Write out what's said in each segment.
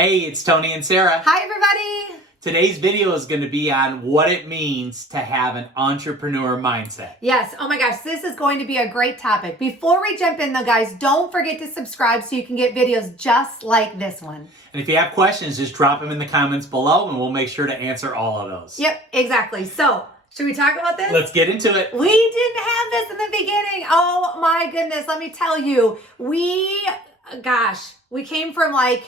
Hey, it's Tony and Sarah. Hi, everybody. Today's video is going to be on what it means to have an entrepreneur mindset. Yes. Oh my gosh, this is going to be a great topic. Before we jump in though, guys, don't forget to subscribe so you can get videos just like this one. And if you have questions, just drop them in the comments below and we'll make sure to answer all of those. Yep, exactly. So, should we talk about this? Let's get into it. We didn't have this in the beginning. Oh my goodness. Let me tell you, we came from like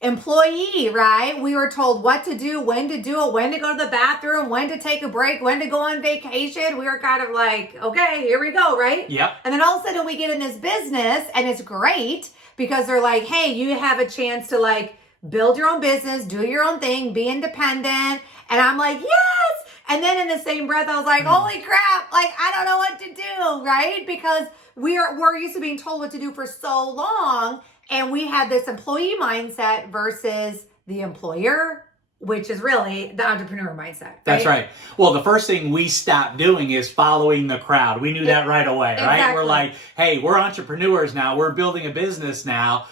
employee, right? We were told what to do, when to do it, when to go to the bathroom, when to take a break, when to go on vacation. We were kind of like, okay, here we go, right? Yep. And then all of a sudden we get in this business and it's great because they're like, hey, you have a chance to like build your own business, do your own thing, be independent. And I'm like, yes. And then in the same breath, I was like, holy crap, like, I don't know what to do, right? Because we're used to being told what to do for so long. And we had this employee mindset versus the employer, which is really the entrepreneur mindset. Right? That's right. Well, the first thing we stopped doing is following the crowd. We knew that right away, right? Exactly. We're like, hey, we're entrepreneurs now. We're building a business now.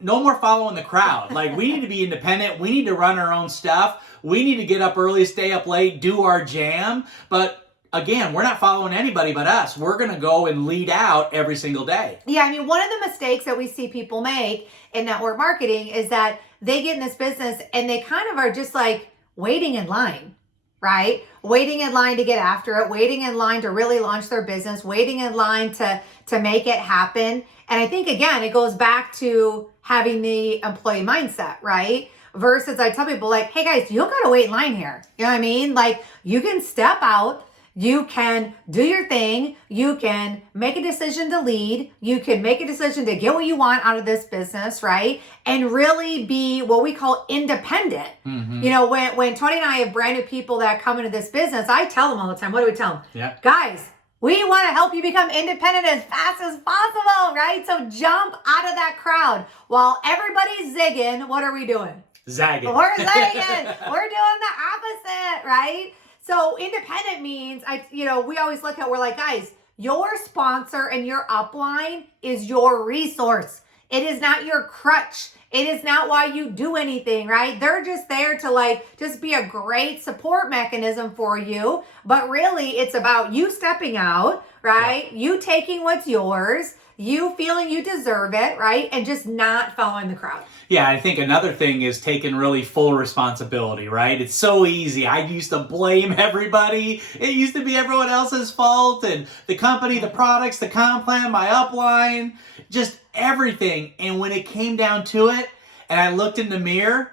No more following the crowd. Like, we need to be independent. We need to run our own stuff. We need to get up early, stay up late, do our jam. But again, we're not following anybody but us. We're going to go and lead out every single day. Yeah, I mean, one of the mistakes that we see people make in network marketing is that they get in this business and they kind of are just like waiting in line, right? Waiting in line to get after it, waiting in line to really launch their business, waiting in line to make it happen. And I think, again, it goes back to having the employee mindset, right? Versus I tell people like, hey guys, you don't got to wait in line here. You know what I mean? Like, you can step out. You can do your thing. You can make a decision to lead. You can make a decision to get what you want out of this business, right? And really be what we call independent. Mm-hmm. You know, when Tony and I have brand new people that come into this business, I tell them all the time, what do we tell them? Yeah. Guys, we want to help you become independent as fast as possible, right? So jump out of that crowd. While everybody's zigging, what are we doing? Zagging. We're zagging. We're doing the opposite, right? So independent means, we always look at, we're like, guys, your sponsor and your upline is your resource. It is not your crutch. It is not why you do anything, right? They're just there to like, just be a great support mechanism for you. But really it's about you stepping out, right? Yeah. You taking what's yours, you feeling you deserve it, right? And just not following the crowd. Yeah, I think another thing is taking really full responsibility, right? It's so easy. I used to blame everybody. It used to be everyone else's fault, and the company, the products, the comp plan, my upline, just everything. And when it came down to it, and I looked in the mirror,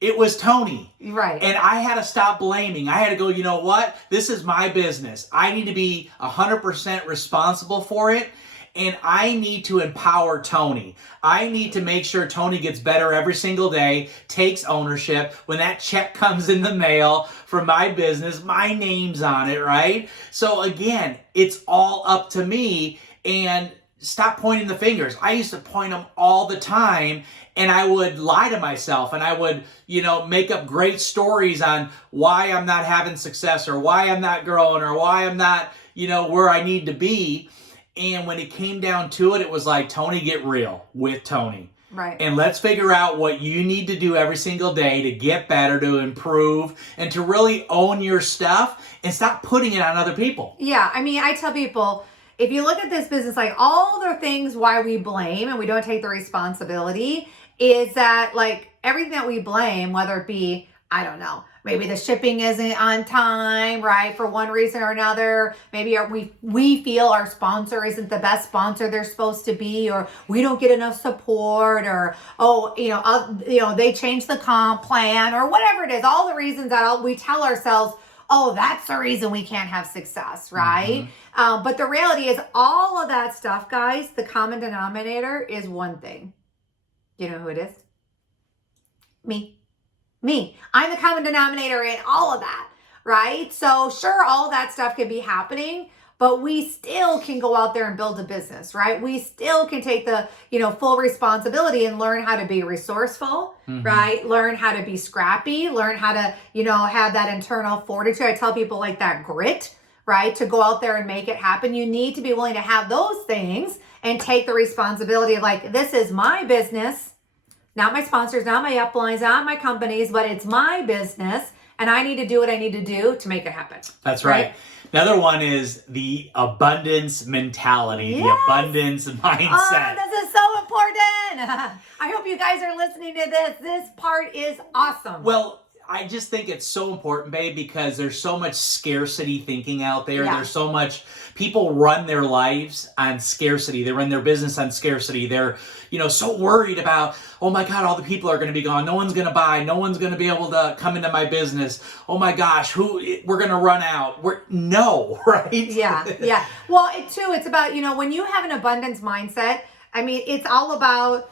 it was Tony. Right. And I had to stop blaming. I had to go, you know what? This is my business. I need to be 100% responsible for it. And I need to empower Tony. I need to make sure Tony gets better every single day, takes ownership. When that check comes in the mail for my business, my name's on it, right? So again, it's all up to me, and stop pointing the fingers. I used to point them all the time, and I would lie to myself, and I would, make up great stories on why I'm not having success, or why I'm not growing, or why I'm not, where I need to be. And when it came down to it, it was like, Tony, get real with Tony. Right. And let's figure out what you need to do every single day to get better, to improve, and to really own your stuff and stop putting it on other people. Yeah. I mean, I tell people, if you look at this business, like all the things why we blame and we don't take the responsibility is that like everything that we blame, whether it be, I don't know, maybe the shipping isn't on time, right? For one reason or another. Maybe we feel our sponsor isn't the best sponsor they're supposed to be, or we don't get enough support, or, they changed the comp plan, or whatever it is. All the reasons that we tell ourselves, oh, that's the reason we can't have success, right? Mm-hmm. But the reality is all of that stuff, guys, the common denominator is one thing. You know who it is? Me. I'm the common denominator in all of that, right? So sure, all that stuff can be happening, but we still can go out there and build a business, right? We still can take the, full responsibility and learn how to be resourceful, mm-hmm. right? Learn how to be scrappy, learn how to, have that internal fortitude. I tell people like that grit, right? To go out there and make it happen. You need to be willing to have those things and take the responsibility of like, this is my business. not my sponsors, not my uplines, not my companies, but it's my business. And I need to do what I need to do to make it happen. That's right. Another one is the abundance mentality, Yes. the abundance mindset. Oh, this is so important. I hope you guys are listening to this. This part is awesome. Well, I just think it's so important, babe, because there's so much scarcity thinking out there. Yeah. There's so much, people run their lives on scarcity. They run their business on scarcity. They're, so worried about, oh my God, all the people are going to be gone. No one's going to buy. No one's going to be able to come into my business. Oh my gosh, we're going to run out. No, right? Yeah. Well, it's about, when you have an abundance mindset, I mean, it's all about,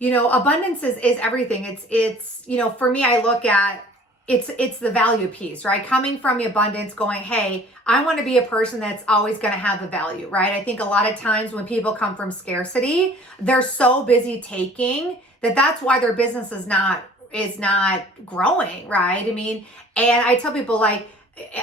abundance is everything. It's, for me, I look at, it's the value piece, right? Coming from the abundance going, hey, I want to be a person that's always going to have the value, right? I think a lot of times when people come from scarcity, they're so busy taking that's why their business is not growing, right? I mean, and I tell people like,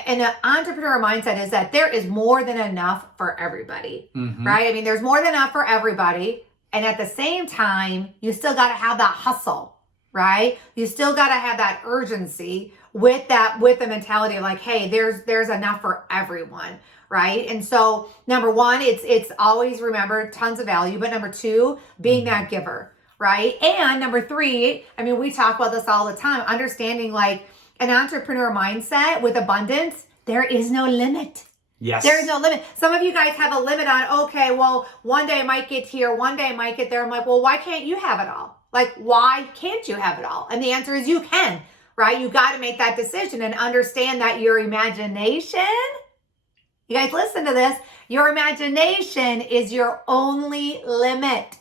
and an entrepreneur mindset is that there is more than enough for everybody, right? I mean, there's more than enough for everybody. And at the same time, you still got to have that hustle, right? You still got to have that urgency with the mentality of like, hey, there's enough for everyone, right? And so number one, it's always remember tons of value, but number two, being that giver, right? And number three, I mean, we talk about this all the time, understanding like an entrepreneur mindset with abundance, there is no limit. Yes. There is no limit. Some of you guys have a limit on, okay, well, one day I might get here, one day I might get there. I'm like, well, why can't you have it all? Like, why can't you have it all? And the answer is you can, right? You got to make that decision and understand that your imagination, you guys listen to this, your imagination is your only limit.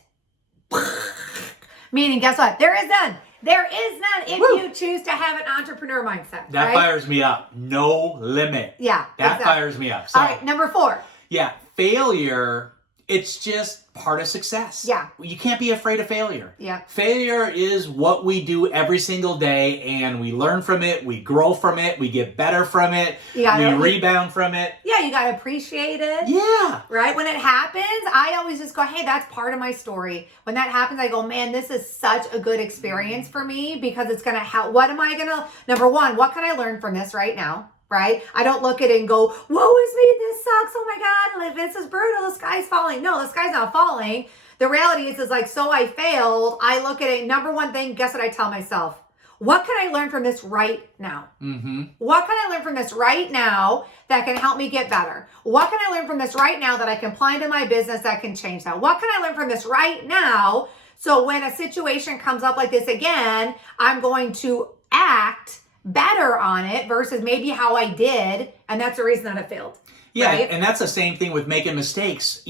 Meaning, guess what? There is none. There is none if you choose to have an entrepreneur mindset. That right? fires me up. No limit. Yeah. That exactly. fires me up. So, all right, number 4. Yeah, failure, it's just part of success. Yeah. You can't be afraid of failure. Yeah. Failure is what we do every single day, and we learn from it, we grow from it, we get better from it, we rebound from it. Yeah, you got to appreciate it. Yeah. Right? When it happens, I always just go, hey, that's part of my story. When that happens, I go, man, this is such a good experience for me because it's going to help. Number one, what can I learn from this right now? Right? I don't look at it and go, woe is me, this sucks. Oh my God, this is brutal. The sky's falling. No, the sky's not falling. The reality is like, so I failed. I look at it. Number one thing, guess what I tell myself? What can I learn from this right now? What can I learn from this right now that can help me get better? What can I learn from this right now that I can apply into my business that can change that? What can I learn from this right now? So when a situation comes up like this again, I'm going to act better on it versus maybe how I did. And that's the reason that I failed. Yeah, right? And that's the same thing with making mistakes.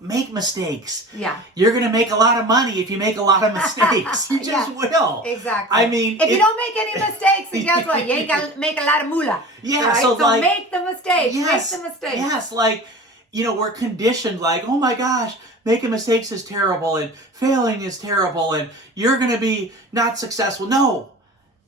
Make mistakes. Yeah. You're going to make a lot of money if you make a lot of mistakes. You just will. Exactly. I mean, if you don't make any mistakes, then guess what? You ain't got to make a lot of moolah. Yeah, right? so like, make the mistakes. Yes, make the mistakes. Yes, like, we're conditioned like, oh my gosh, making mistakes is terrible and failing is terrible and you're going to be not successful. No.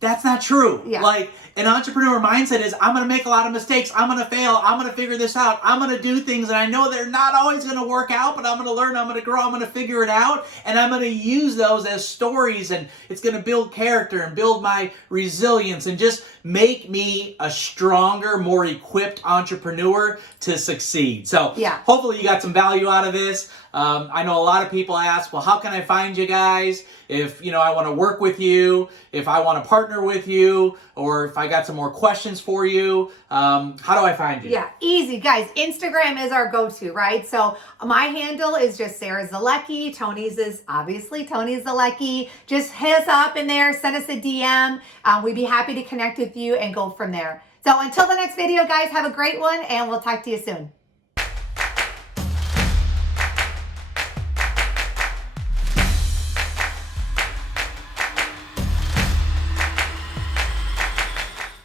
That's not true. Yeah. Like an entrepreneur mindset is I'm going to make a lot of mistakes. I'm going to fail. I'm going to figure this out. I'm going to do things and I know they're not always going to work out, but I'm going to learn. I'm going to grow. I'm going to figure it out. And I'm going to use those as stories and it's going to build character and build my resilience and just make me a stronger, more equipped entrepreneur to succeed. So hopefully you got some value out of this. I know a lot of people ask, well, how can I find you guys? If, I want to work with you, if I want to partner with you, or if I got some more questions for you, how do I find you? Yeah, easy. Guys, Instagram is our go-to, right? So my handle is just Sarah Zolecki. Tony's is obviously Tony Zolecki. Just hit us up in there, send us a DM. We'd be happy to connect with you and go from there. So until the next video, guys, have a great one and we'll talk to you soon.